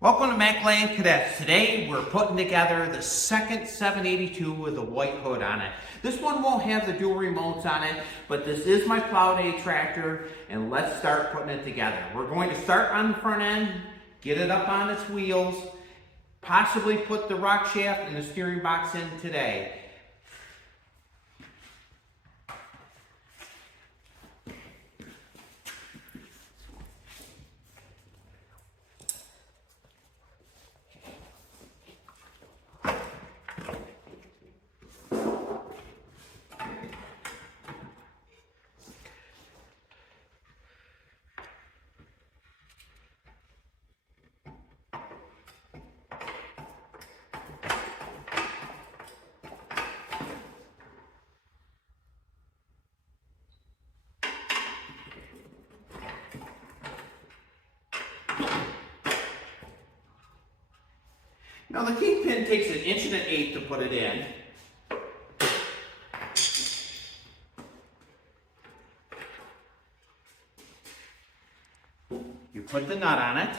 Welcome to Mackland Cadets. Today we're putting together the second 782 with a white hood on it. This one won't have the dual remotes on it, but this is my Plow Day tractor, and let's start putting it together. We're going to start on the front end, get it up on its wheels, possibly put the rock shaft and the steering box in today. Now the kingpin takes 1 1/8 inches to put it in. You put the nut on it.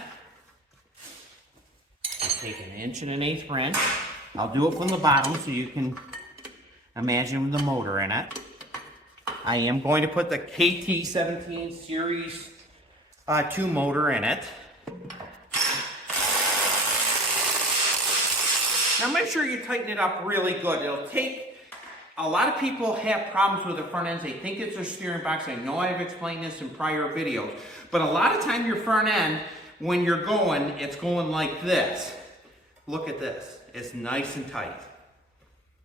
You take 1 1/8 wrench. I'll do it from the bottom so you can imagine the motor in it. I am going to put the KT17 Series 2 motor in it. Now make sure you tighten it up really good. It'll take, a lot of people have problems with the front ends. They think it's their steering box. I know I've explained this in prior videos, but a lot of time your front end, when you're going, it's going like this. Look at this. It's nice and tight.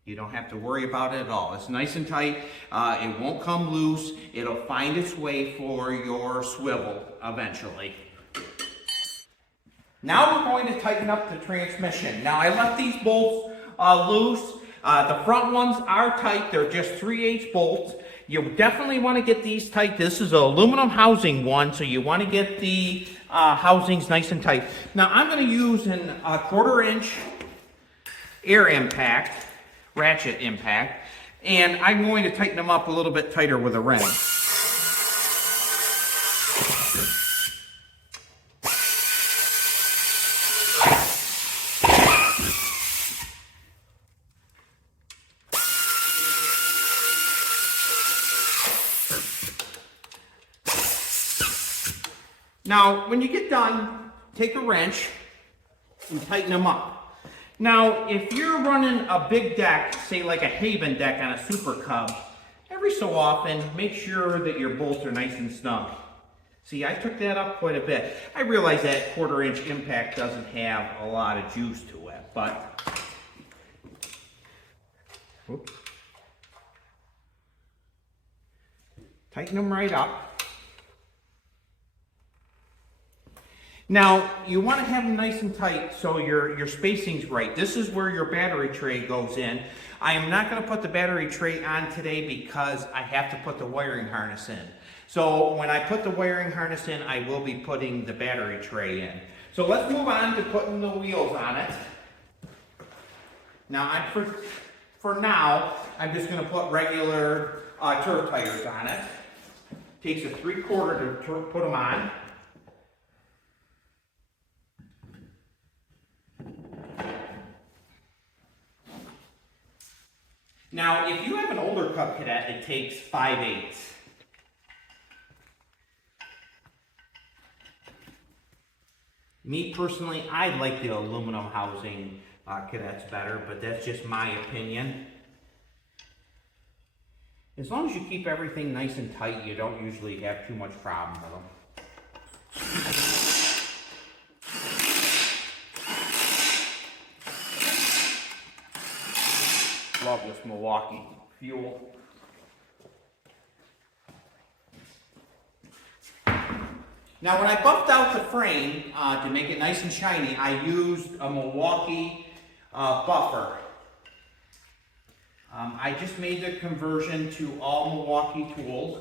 You don't have to worry about it at all. It's nice and tight. It won't come loose. It'll find its way for your swivel eventually. Now we're going to tighten up the transmission. Now I left these bolts loose. The front ones are tight. They're just 3/8 bolts. You definitely want to get these tight. This is an aluminum housing one, so you want to get the housings nice and tight. Now I'm going to use a 1/4 inch air impact, ratchet impact, and I'm going to tighten them up a little bit tighter with a wrench. Now, when you get done, take a wrench and tighten them up. Now, if you're running a big deck, say like a Haven deck on a Super Cub, every so often, make sure that your bolts are nice and snug. See, I took that up quite a bit. I realize that 1/4 inch impact doesn't have a lot of juice to it, but whoops. Tighten them right up. Now, you want to have them nice and tight so your spacing's right. This is where your battery tray goes in. I am not going to put the battery tray on today because I have to put the wiring harness in. So when I put the wiring harness in, I will be putting the battery tray in. So let's move on to putting the wheels on it. Now, for now, I'm just going to put regular turf tires on it. Takes a 3/4 to put them on. Now, if you have an older Cub Cadet, it takes 5/8. Me personally, I like the aluminum housing Cadets better, but that's just my opinion. As long as you keep everything nice and tight, you don't usually have too much problem with them. Love this Milwaukee fuel. Now when I buffed out the frame to make it nice and shiny, I used a Milwaukee buffer. I just made the conversion to all Milwaukee tools.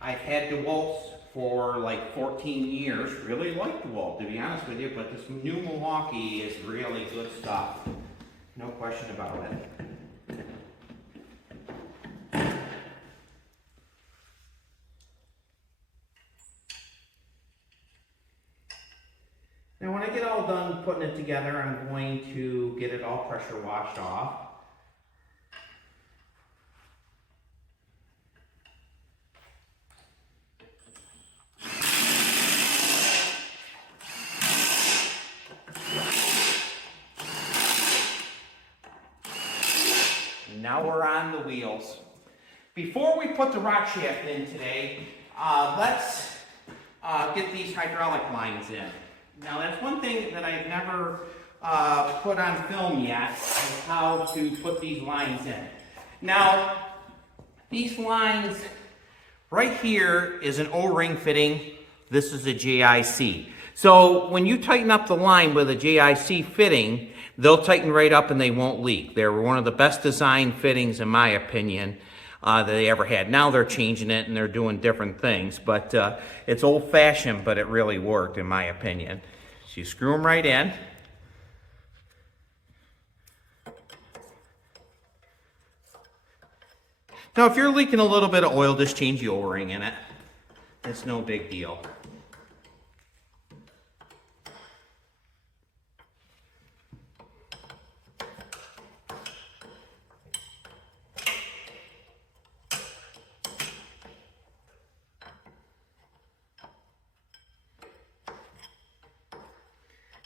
I've had DeWalt's for like 14 years. Really like DeWalt, to be honest with you, but this new Milwaukee is really good stuff. No question about it. Now when I get all done putting it together, I'm going to get it all pressure washed off. Now we're on the wheels. Before we put the rock shaft in today, let's get these hydraulic lines in. Now that's one thing that I've never put on film yet, is how to put these lines in. Now, these lines, right here is an O-ring fitting. This is a JIC. So when you tighten up the line with a JIC fitting, they'll tighten right up and they won't leak. They're one of the best designed fittings, in my opinion, that they ever had. Now they're changing it and they're doing different things, but it's old-fashioned, but it really worked, in my opinion. So you screw them right in. Now, if you're leaking a little bit of oil, just change the O-ring in it. It's no big deal.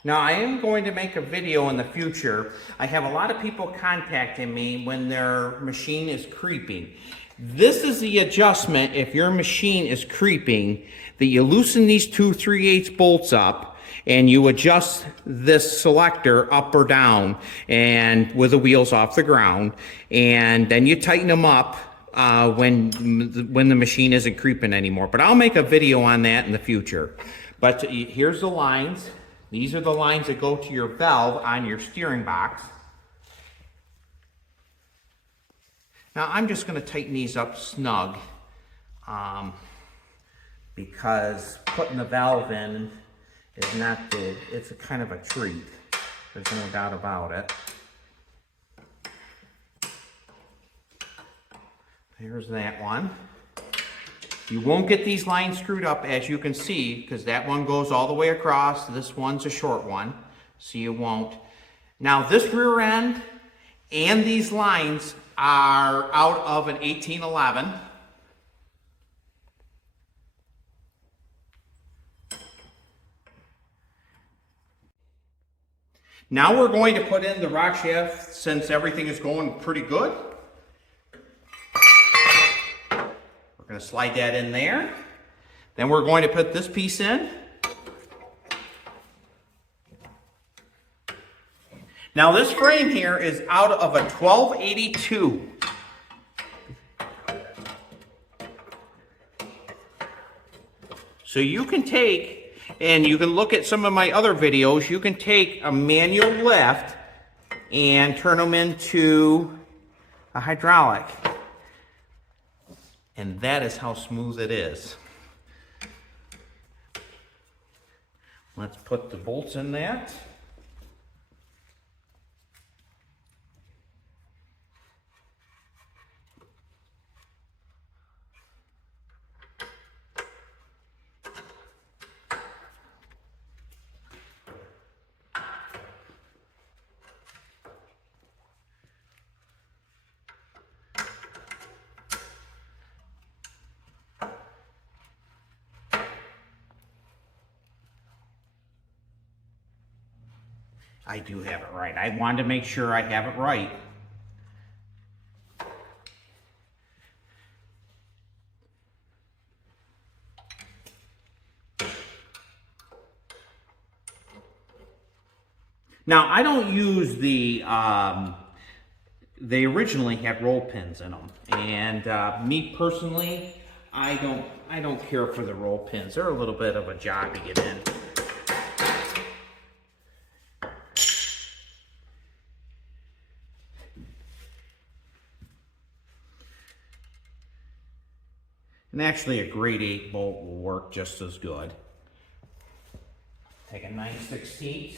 Now, I am going to make a video in the future. I have a lot of people contacting me when their machine is creeping. This is the adjustment if your machine is creeping, that you loosen these 2 3/8 bolts up and you adjust this selector up or down and with the wheels off the ground, and then you tighten them up when the machine isn't creeping anymore. But I'll make a video on that in the future. But here's the lines. These are the lines that go to your valve on your steering box. Now I'm just going to tighten these up snug because putting the valve in is not big. It's a kind of a treat. There's no doubt about it. Here's that one. You won't get these lines screwed up, as you can see, because that one goes all the way across. This one's a short one, so you won't. Now this rear end and these lines are out of an 1811. Now we're going to put in the rock shaft, since everything is going pretty good. We're going to slide that in there. Then we're going to put this piece in. Now this frame here is out of a 1282. So you can take, and you can look at some of my other videos, you can take a manual lift and turn them into a hydraulic. And that is how smooth it is. Let's put the bolts in that. I do have it right. I wanted to make sure I have it right. Now, I don't use the, they originally had roll pins in them. And me personally, I don't care for the roll pins. They're a little bit of a job to get in. And actually a grade 8 bolt will work just as good. Take a 9/16.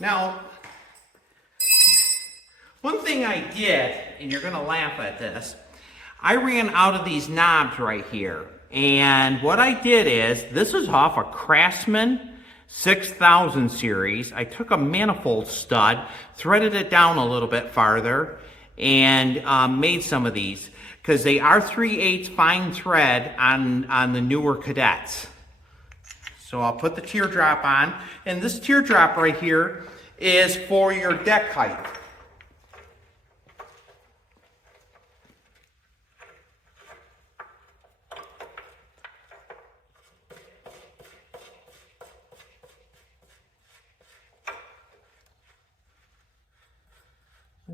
Now, one thing I did, and you're going to laugh at this, I ran out of these knobs right here. And what I did is, this is off a Craftsman 6000 series. I took a manifold stud, threaded it down a little bit farther, and made some of these, because they are 3/8 fine thread on the newer cadets. So I'll put the teardrop on, and this teardrop right here is for your deck height.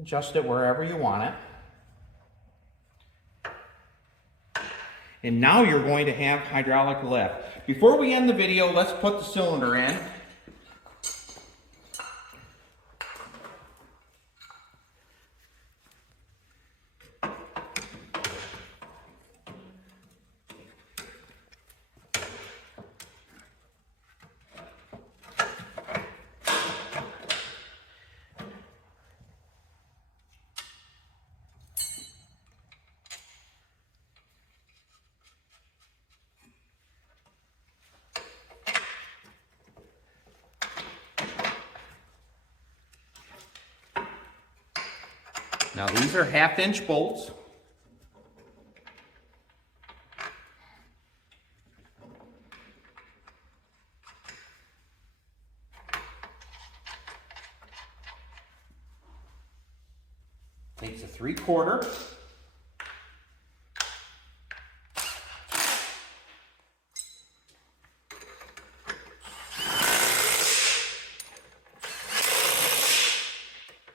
Adjust it wherever you want it. And now you're going to have hydraulic lift. Before we end the video, let's put the cylinder in. Now these are 1/2-inch bolts. Takes a 3/4.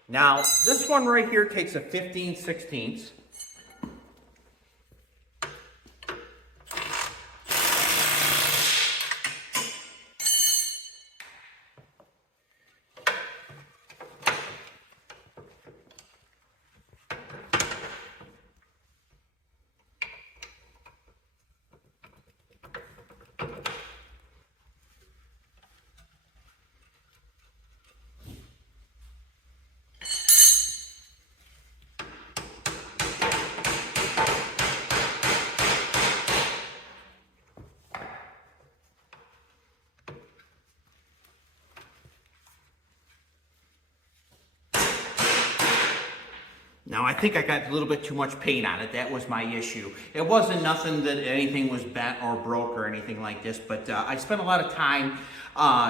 Now, this one right here takes a 15/16. Now, I think I got a little bit too much paint on it. That was my issue. It wasn't nothing that anything was bent or broke or anything like this, but I spent a lot of time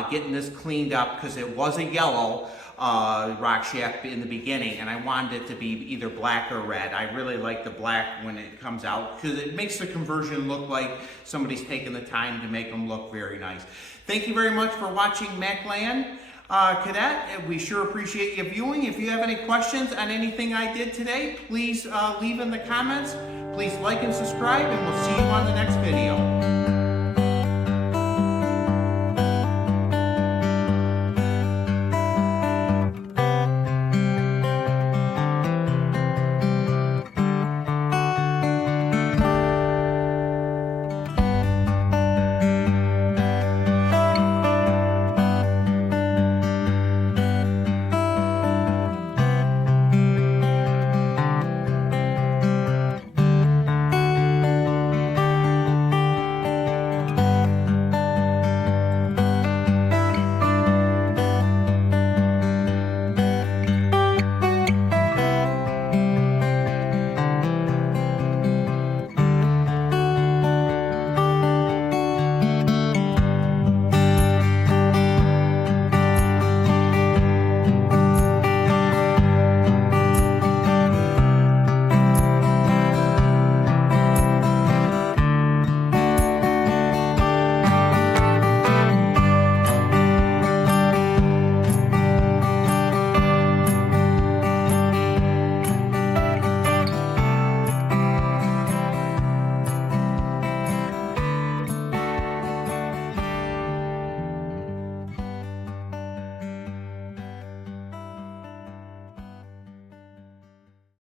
getting this cleaned up because it was a yellow rock shaft in the beginning, and I wanted it to be either black or red. I really like the black when it comes out because it makes the conversion look like somebody's taken the time to make them look very nice. Thank you very much for watching Mackland Cadet. We sure appreciate you viewing. If you have any questions on anything I did today, please leave in the comments. Please like and subscribe, and we'll see you on the next video.